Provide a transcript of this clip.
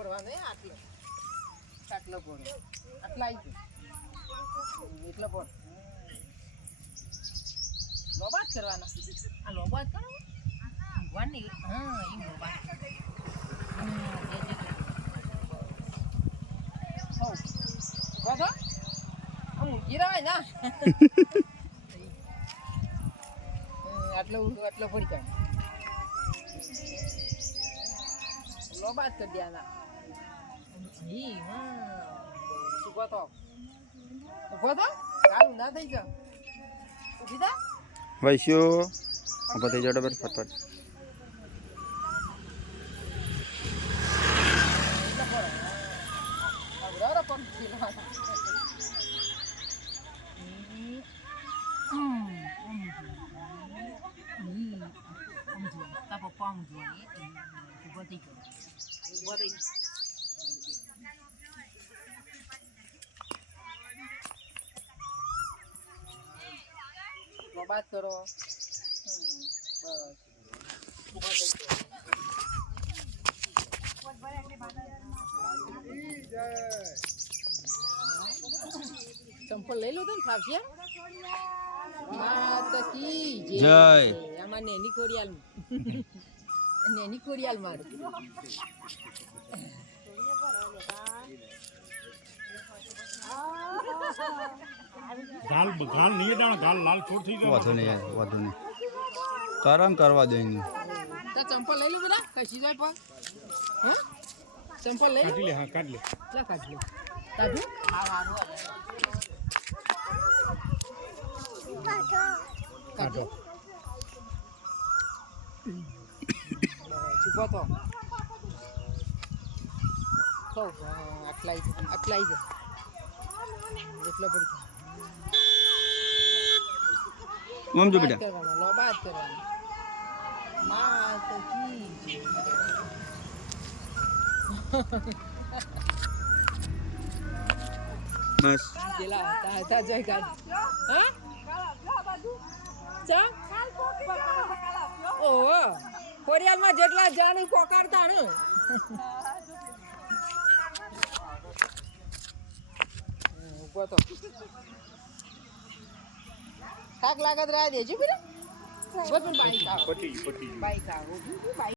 પડવાનો આટલો આટલો પડો આટલા આવી ગયો એટલો પડ લોબાત કરવાના આ લોબાત કરો ભગવાનની હા એ લોબાત બધો આમ ગીરાવાય ના આટલો પડી જાય લોબાત કરી દેવાના ઈ હા ઉભો તો કાલું ના થઈ જા ઉભી થા વૈશ્યો ઉભો થઈ જાવ ડબર ફટફટ બાત કરો ચંપલ લઈ લો તો ને ફાવશે જય આમાં નેની કોરિયાલ મારું ગાલ નહીં દાણા ગાલ લાલ છોડ થઈ ગયો વાંધો નહીં કરમ કરવા દઈને તો ચંપલ લઈ લો બધા કશી જાય પણ હા ચંપલ લઈ કાઢી લે હા કાઢ લે લા કાઢ લે કાઢું હા વારો કાઢો ચૂપો તો આટલાઈ જાય એટલો પડી મમ જો બેટા કરવાનો લોબાત કરવાનો માં તો કી બસ જેલા તા જય કાઢ હા ચા ઓ કોરિયાલમાં જેટલા જાણી કોકારતા ને ઉભો તો થાક લાગત રાહ દેજો બેટા બાઈક આવો પટી બાઈક આવો